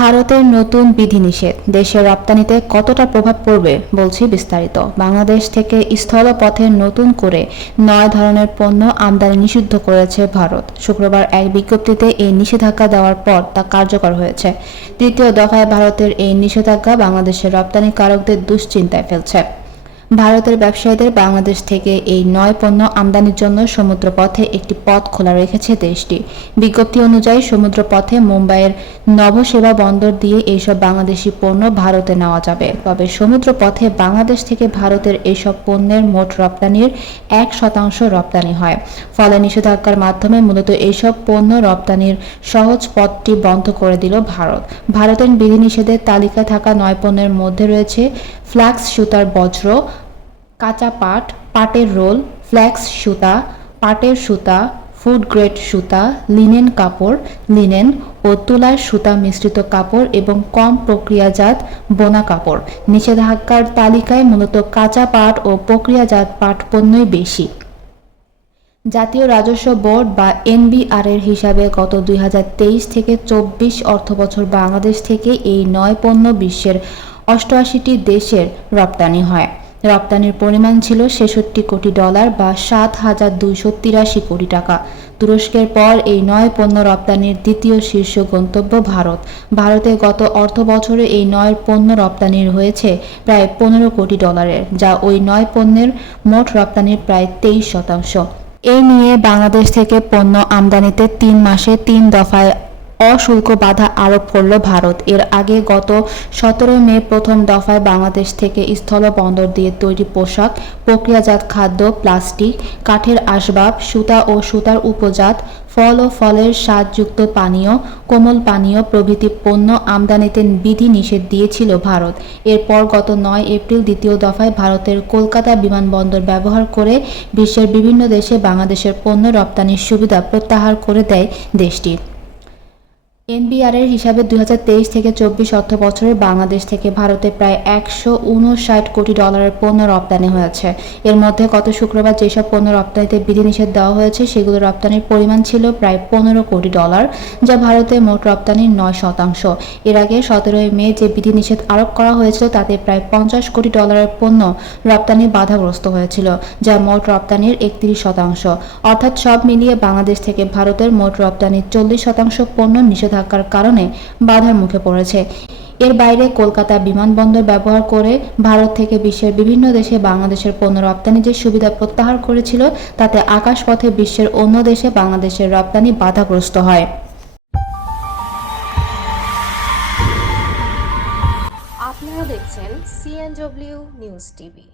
ভারতের নতুন বিধিনিষেধ। দেশের রপ্তানিতে কতটা প্রভাব পড়বে বলছি বিস্তারিত। বাংলাদেশ থেকে স্থলপথে নতুন করে নয় ধরনের পণ্য আমদানি নিষিদ্ধ করেছে ভারত। শুক্রবার এক বিজ্ঞপ্তিতে এই নিষেধাজ্ঞা দেওয়ার পর তা কার্যকর হয়েছে। তৃতীয় দফায় ভারতের এই নিষেধাজ্ঞা বাংলাদেশের রপ্তানিকারকদের দুশ্চিন্তায় ফেলছে। ভারতের ব্যবসায়ীদের বাংলাদেশ থেকে এই নয় পণ্য আমদানির জন্য সমুদ্রপথে একটি পথ খোলা রেখেছে দেশটি। বিজ্ঞপ্তি অনুযায়ী সমুদ্রপথে মুম্বাইয়ের নভসেবা বন্দর দিয়ে এইসব বাংলাদেশি পণ্য ভারতে নেওয়া যাবে। তবে সমুদ্রপথে বাংলাদেশ থেকে ভারতের এইসব পণ্যের মোট রপ্তানির এক শতাংশ রপ্তানি হয়। ফলে নিষেধাজ্ঞার মাধ্যমে মূলত এইসব পণ্য রপ্তানির সহজ পথটি বন্ধ করে দিল ভারত। ভারতের বিধিনিষেধের তালিকায় থাকা নয় পণ্যের মধ্যে রয়েছে ফ্লাক্স সুতার বজ্র, কাঁচা পাট, পাটের রোল, ফ্ল্যাক্স সুতা, পাটের সুতা, ফুড গ্রেড সুতা, লিনেন কাপড়, লিনেন ও তুলার সুতা মিশ্রিত কাপড় এবং কম প্রক্রিয়াজাত বোনা কাপড়। নিষেধাজ্ঞার তালিকায় মূলত কাঁচা পাট ও প্রক্রিয়াজাত পাট পণ্যই বেশি। জাতীয় রাজস্ব বোর্ড বা এনবিআর এর হিসাবে গত দুই হাজার তেইশ থেকে চব্বিশ অর্থবছর বাংলাদেশ থেকে এই নয় পণ্য বিশ্বের অষ্টআশিটি দেশের রপ্তানি হয়। রপ্তানির পরিমাণ ছিল ছেষট্টি কোটি ডলার বা সাত হাজার দুইশো তিরাশি কোটি টাকা। তুরস্কের পর এই নয় পণ্য রপ্তানির দ্বিতীয় শীর্ষ গন্তব্য ভারত। ভারতে গত অর্থ বছরে এই নয় পণ্য রপ্তানির হয়েছে প্রায় পনেরো কোটি ডলারের, যা ওই নয় পণ্যের মোট রপ্তানির প্রায় তেইশ শতাংশ। এ নিয়ে বাংলাদেশ থেকে পণ্য আমদানিতে তিন মাসে তিন দফায় অশুল্ক বাধা আরোপ করল ভারত। এর আগে গত সতেরো মে প্রথম দফায় বাংলাদেশ থেকে স্থল বন্দর দিয়ে তৈরি পোশাক, প্রক্রিয়াজাত খাদ্য, প্লাস্টিক, কাঠের আসবাব, সুতা ও সুতার উপজাত, ফল ও ফলের স্বাদযুক্ত পানীয়, কোমল পানীয় প্রভৃতি পণ্য আমদানিতে বিধি নিষেধ দিয়েছিল ভারত। এরপর গত নয় এপ্রিল দ্বিতীয় দফায় ভারতের কলকাতা বিমানবন্দর ব্যবহার করে বিশ্বের বিভিন্ন দেশে বাংলাদেশের পণ্য রপ্তানির সুবিধা প্রত্যাহার করে দেয় দেশটি। এনবিআর এর হিসাবে দুই হাজার তেইশ থেকে চব্বিশ অর্থ বছরে বাংলাদেশ থেকে ভারতে প্রায় একশো উনষাট কোটি ডলারের পণ্য রপ্তানি হয়েছে। এর মধ্যে গত শুক্রবার যেসব পণ্য রপ্তানিতে বিধিনিষেধ দেওয়া হয়েছে, সেগুলো রপ্তানির পরিমাণ ছিল প্রায় পনেরো কোটি ডলার, যা ভারতে মোট রপ্তানির নয় শতাংশ। এর আগে সতেরোই মে যে বিধিনিষেধ আরোপ করা হয়েছিল, তাতে প্রায় পঞ্চাশ কোটি ডলারের পণ্য রপ্তানি বাধাগ্রস্ত হয়েছিল, যা মোট রপ্তানির একত্রিশ শতাংশ। অর্থাৎ সব মিলিয়ে বাংলাদেশ থেকে ভারতের মোট রপ্তানির চল্লিশ শতাংশ পণ্য নিষেধাজ্ঞার কারণে বাধার মুখে পড়েছে। এর বাইরে কলকাতা বিমানবন্দর ব্যবহার করে ভারত থেকে বিশ্বের বিভিন্ন দেশে বাংলাদেশের পণ্য রপ্তানি যে সুবিধা প্রত্যাহার করেছিল, তাতে আকাশপথে বিশ্বের অন্য দেশে বাংলাদেশের রপ্তানি বাধাগ্রস্ত হয়। আপনারা দেখছেন সিএনডব্লিউ নিউজ টিভি